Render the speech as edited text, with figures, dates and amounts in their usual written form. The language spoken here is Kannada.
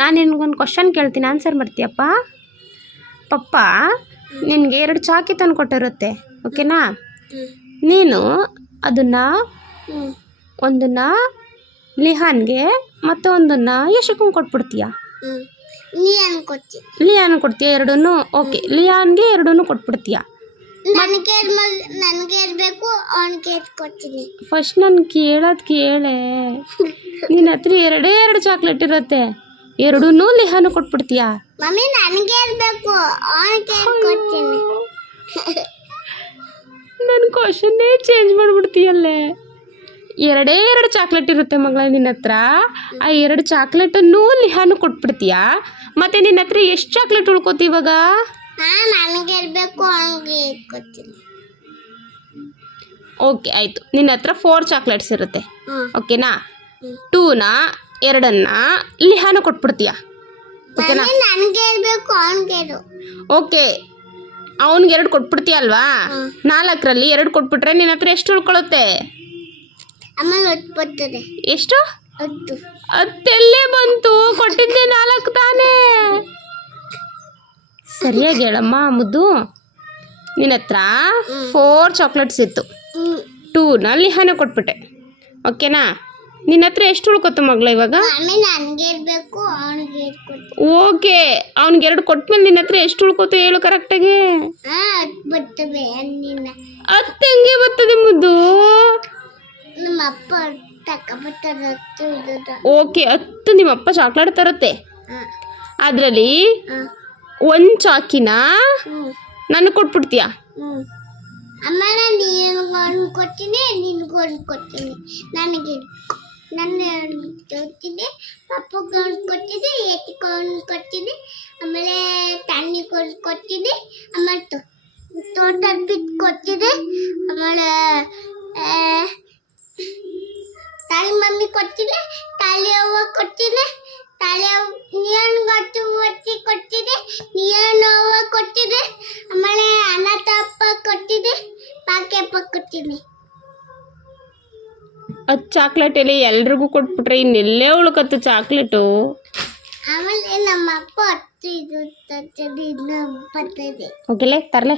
ನಾನು ನಿನಗೊಂದು ಕ್ವಶನ್ ಕೇಳ್ತೀನಿ, ಆನ್ಸರ್ ಮಾಡ್ತೀಯಪ್ಪ? ಪಪ್ಪ ನಿನಗೆ 2 ಚಾಕಿ ತಂದು ಕೊಟ್ಟಿರುತ್ತೆ, ಓಕೆನಾ? ನೀನು ಅದನ್ನು ಒಂದನ್ನು ಲಿಹಾನ್ಗೆ ಮತ್ತು ಒಂದನ್ನು ಯಶಕ್ಕಂಗೆ ಕೊಟ್ಬಿಡ್ತೀಯ. ಲಿಯಾನ್ ಕೊಡ್ತೀಯ ಎರಡನ್ನೂ? ಓಕೆ, ಲಿಯಾನ್ಗೆ ಎರಡನ್ನೂ ಕೊಟ್ಬಿಡ್ತೀಯ. ಫಸ್ಟ್ ನಾನು ಕೇಳೋದು ಕೇಳೆ. ನಿನ್ನ ಹತ್ರ 2 ಚಾಕ್ಲೇಟ್ ಇರುತ್ತೆ, ಎರಡನ್ನೂ ಲಿಹಾನು ಕೊಟ್ಬಿಡ್ತೀಯ. ನನ್ನ ಕ್ವಶನ್ನೇ ಚೇಂಜ್ ಮಾಡಿಬಿಡ್ತೀಯಲ್ಲೇ. 2 ಚಾಕ್ಲೇಟ್ ಇರುತ್ತೆ ಮಗಳ ನಿನ್ನ ಹತ್ರ, ಆ 2 ಚಾಕ್ಲೇಟನ್ನು ಲಿಹಾನು ಕೊಟ್ಬಿಡ್ತೀಯ. ಮತ್ತೆ ನಿನ್ನ ಹತ್ರ ಎಷ್ಟು ಚಾಕ್ಲೇಟ್ ಉಳ್ಕೋತಿ ಇವಾಗ? ಓಕೆ ಆಯಿತು, ನಿನ್ನ ಹತ್ರ 4 ಚಾಕ್ಲೇಟ್ಸ್ ಇರುತ್ತೆ, ಓಕೆನಾ? 2ನ 2ನ್ನ ಲಿಹಾನು ಕೊಟ್ಬಿಡ್ತೀಯ, ಓಕೆನಾ? ಓಕೆ, ಅವ್ನಿಗೆ 2 ಕೊಟ್ಬಿಡ್ತೀಯ ಅಲ್ವಾ? 4ರಲ್ಲಿ 2 ಕೊಟ್ಬಿಟ್ರೆ ನಿನ್ನ ಹತ್ರ ಎಷ್ಟು ಉಳ್ಕೊಳ್ಳುತ್ತೆ? ಎಷ್ಟು? 10 ಎಲ್ಲೇ ಬಂತು? ಕೊಟ್ಟಿದ್ದೆ 4 ತಾನೇ. ಸರಿಯಾಗಿ ಹೇಳಮ್ಮ ಮುದ್ದು. ನಿನ್ನ ಹತ್ರ 4 ಚಾಕ್ಲೇಟ್ಸ್ ಇತ್ತು, 2ನ ಲಿಹಾನ ಕೊಟ್ಬಿಟ್ಟೆ, ಓಕೆನಾ? ನಿನ್ನ ಹತ್ರ ಎಷ್ಟು ಉಳ್ಕೊತು ಮಗಳ ಇವಾಗ? ಓಕೆ, ಅವ್ನಿಗೆ 2 ಕೊಟ್ಮೇಲೆ ನಿನ್ನ ಹತ್ರ ಎಷ್ಟು ಉಳ್ಕೋತು ಹೇಳು ಕರೆಕ್ಟಾಗಿ. 10 ಹೆಂಗೆ ಬರ್ತದೆ ಮುದ್ದು? ಓಕೆ, 10 ನಿಮ್ಮಪ್ಪ ಚಾಕ್ಲೇಟ್ ತರುತ್ತೆ, ಅದರಲ್ಲಿ 1 ಚಾಕಿನ ನನಗೆ ಕೊಟ್ಬಿಡ್ತೀಯ. ಆಮೇಲೆ ತಣ್ಣಿ ಕೊಡ್ತೀನಿ, ಆಮೇಲೆ ತೋಟದ ಬಿಟ್ಟು ಕೊಡ್ತೀನಿ, ಆಮೇಲೆ ತಾಳಿ ಮಮ್ಮಿ ಕೊಡ್ತೀನಿ, ತಾಳಿ ಅವ್ವ ಕೊಡ್ತೀನಿ, ತಾಳಿ ನಿಯನ್ ಒತ್ತಿ ಕೊಡ್ತೀನಿ, ನಿಯನ್ ಅವ್ವ ಕೊಡ್ತೀನಿ, ಆಮೇಲೆ ಅನಾಥ ಅಪ್ಪ ಕೊಡ್ತೀನಿ, ಪಾಕಿ ಅಪ್ಪ ಕೊಡ್ತೀನಿ. 10 ಚಾಕ್ಲೇಟ್ ಎಲ್ಲ ಎಲ್ರಿಗೂ ಕೊಟ್ಬಿಟ್ರೆ ಇನ್ನೆಲ್ಲೇ ಉಳ್ಕತ್ತು ಚಾಕ್ಲೇಟು? ಆಮೇಲೆ ನಮ್ಮ ಅಪ್ಪ 10 ಇದು ಇನ್ನೂ ಬರ್ತದೆ. ಹೋಗಿಲೆ ತರಲೆ.